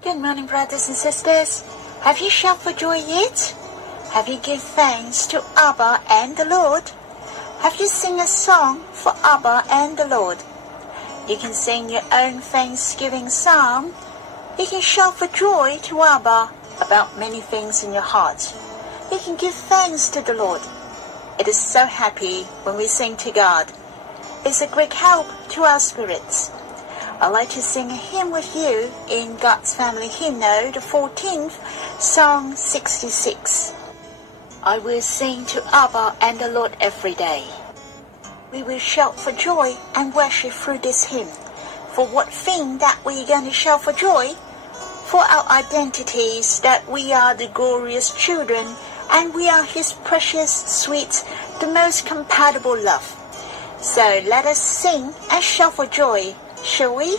Good morning, brothers and sisters. Have you shouted for joy yet? Have you given thanks to Abba and the Lord? Have you sing a song for Abba and the Lord? You can sing your own thanksgiving psalm. You can shout for joy to Abba about many things in your heart. You can give thanks to the Lord. It is so happy when we sing to God. It's a great help to our spirits. I'd like to sing a hymn with you in God's Family Hymnal, the 14th, Song 66. I will sing to Abba and the Lord every day. We will shout for joy and worship through this hymn. For what thing that we're going to shout for joy? For our identities, that we are the glorious children and we are His precious, sweet, the most compatible love. So let us sing and shout for joy. Shall we?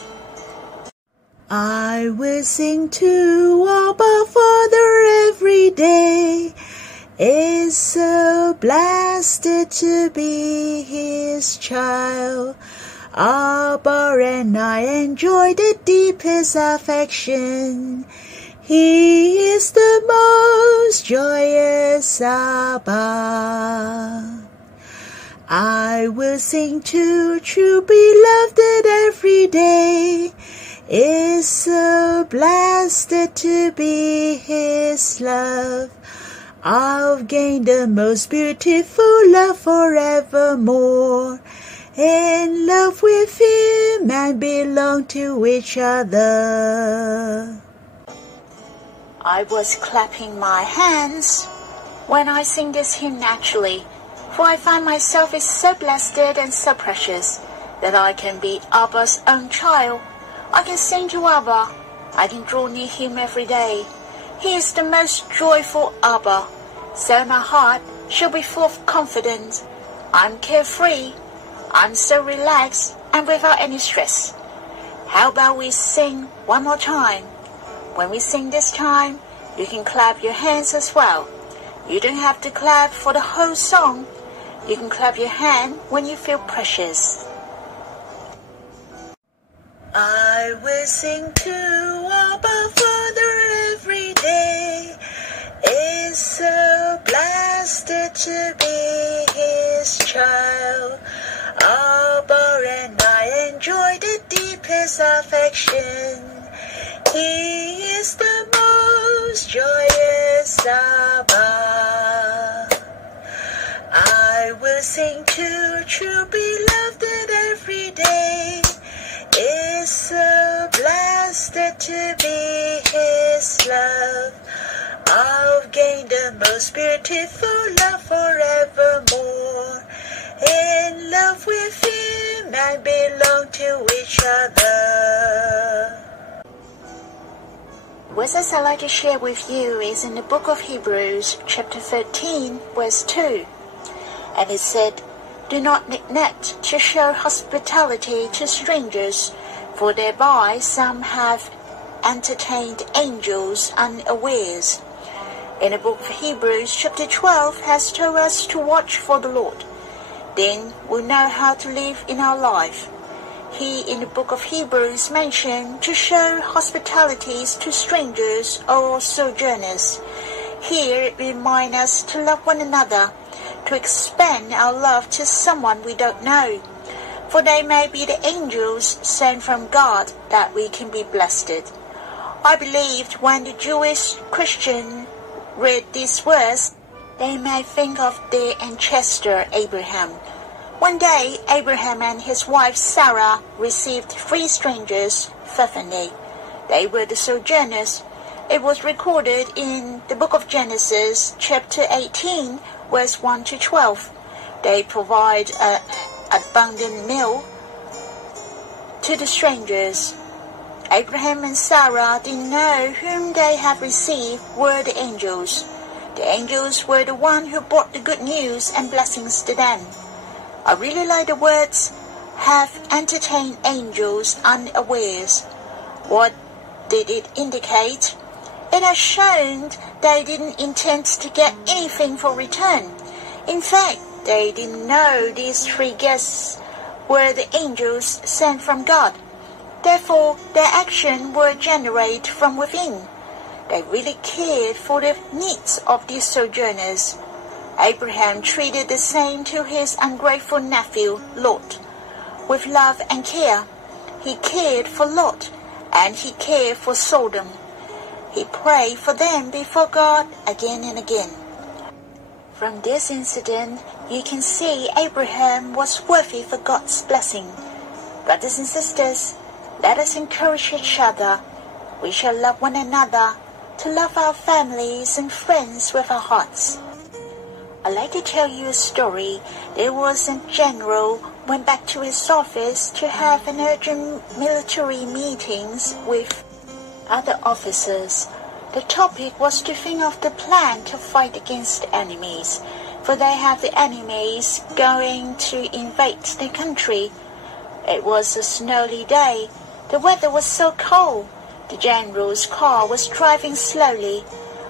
I will sing to Abba Father every day. It's so blessed to be His child. Abba and I enjoy the deepest affection. He is the most joyous Abba. I will sing to true beloved every day. It's so blessed to be His love. I've gained the most beautiful love forevermore. In love with Him and belong to each other. I was clapping my hands when I sing this hymn naturally. For I find myself is so blessed and so precious that I can be Abba's own child. I can sing to Abba. I can draw near Him every day. He is the most joyful Abba. So my heart shall be full of confidence. I'm carefree. I'm so relaxed and without any stress. How about we sing one more time? When we sing this time, you can clap your hands as well. You don't have to clap for the whole song. You can clap your hand when you feel precious. I will sing to Abba Father every day. It's so blessed to be His child. Abba and I enjoy the deepest affection. He is the most joyous Abba. I will sing to true beloved every day. It's so blessed to be His love. I've gained the most beautiful love forevermore. In love with Him and belong to each other. Verses I'd like to share with you is in the book of Hebrews, chapter 13, verse 2. And it said, do not neglect to show hospitality to strangers, for thereby some have entertained angels unawares. In the book of Hebrews, chapter 12 has told us to watch for the Lord. Then we'll know how to live in our life. He in the book of Hebrews mentioned to show hospitalities to strangers or sojourners. Here it reminds us to love one another, to expand our love to someone we don't know. For they may be the angels sent from God that we can be blessed. I believed when the Jewish Christian read this verse, they may think of their ancestor Abraham. One day, Abraham and his wife Sarah received 3 strangers fervently. They were the sojourners. It was recorded in the book of Genesis, chapter 18, verse 1 to 12. They provide an abundant meal to the strangers. Abraham and Sarah didn't know whom they had received were the angels. The angels were the one who brought the good news and blessings to them. I really like the words, have entertained angels unawares. What did it indicate? It has shown they didn't intend to get anything for return. In fact, they didn't know these 3 guests were the angels sent from God. Therefore, their action will generate from within. They really cared for the needs of these sojourners. Abraham treated the same to his ungrateful nephew, Lot, with love and care. He cared for Lot, and he cared for Sodom. He prayed for them before God again and again. From this incident, you can see Abraham was worthy for God's blessing. Brothers and sisters, let us encourage each other. We shall love one another, to love our families and friends with our hearts. I'd like to tell you a story. There was a general went back to his office to have an urgent military meetings with other officers. The topic was to think of the plan to fight against the enemies, for they have the enemies going to invade the country. It was a snowy day. The weather was so cold. The general's car was driving slowly.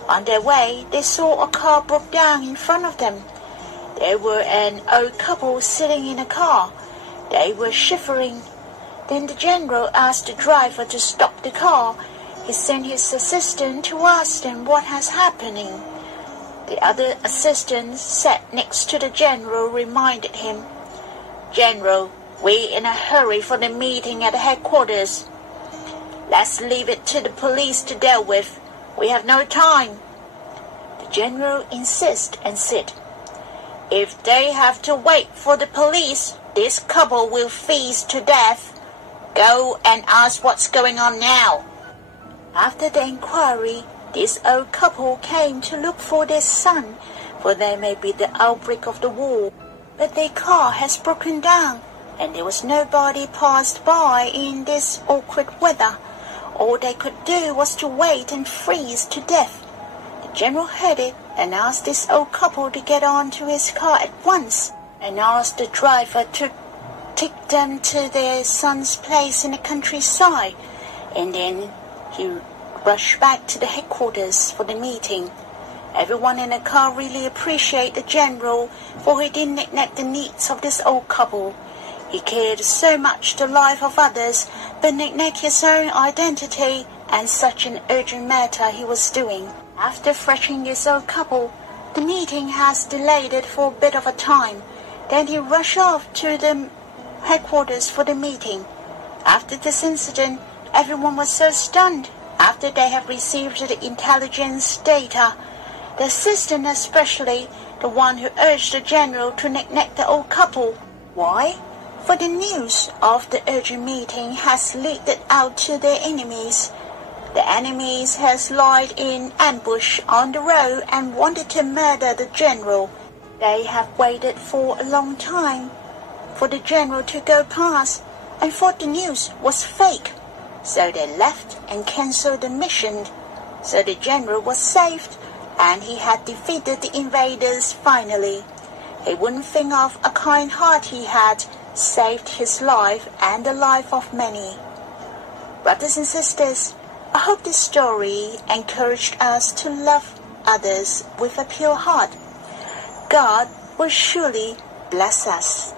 On their way, they saw a car broke down in front of them. There were an old couple sitting in a car. They were shivering. Then the general asked the driver to stop the car. He sent his assistant to ask them what was happening. The other assistant sat next to the general reminded him, "General, we're in a hurry for the meeting at the headquarters. Let's leave it to the police to deal with. We have no time." The general insisted and said, "If they have to wait for the police, this couple will freeze to death. Go and ask what's going on now." After the inquiry, this old couple came to look for their son, for there may be the outbreak of the war. But their car has broken down, and there was nobody passed by in this awkward weather. All they could do was to wait and freeze to death. The general heard it and asked this old couple to get onto his car at once, and asked the driver to take them to their son's place in the countryside, and then he rushed back to the headquarters for the meeting. Everyone in the car really appreciated the general, for he didn't neglect the needs of this old couple. He cared so much the life of others, but neglected his own identity and such an urgent matter he was doing. After thrashing this old couple, the meeting has delayed it for a bit of a time. Then he rushed off to the headquarters for the meeting. After this incident, everyone was so stunned. After they have received the intelligence data, the assistant especially, the one who urged the general to neglect the old couple. Why? For the news of the urgent meeting has leaked out to their enemies. The enemies has lied in ambush on the road and wanted to murder the general. They have waited for a long time for the general to go past and thought the news was fake. So they left and cancelled the mission. So the general was saved, and he had defeated the invaders finally. He wouldn't think of a kind heart he had saved his life and the life of many. Brothers and sisters, I hope this story encouraged us to love others with a pure heart. God will surely bless us.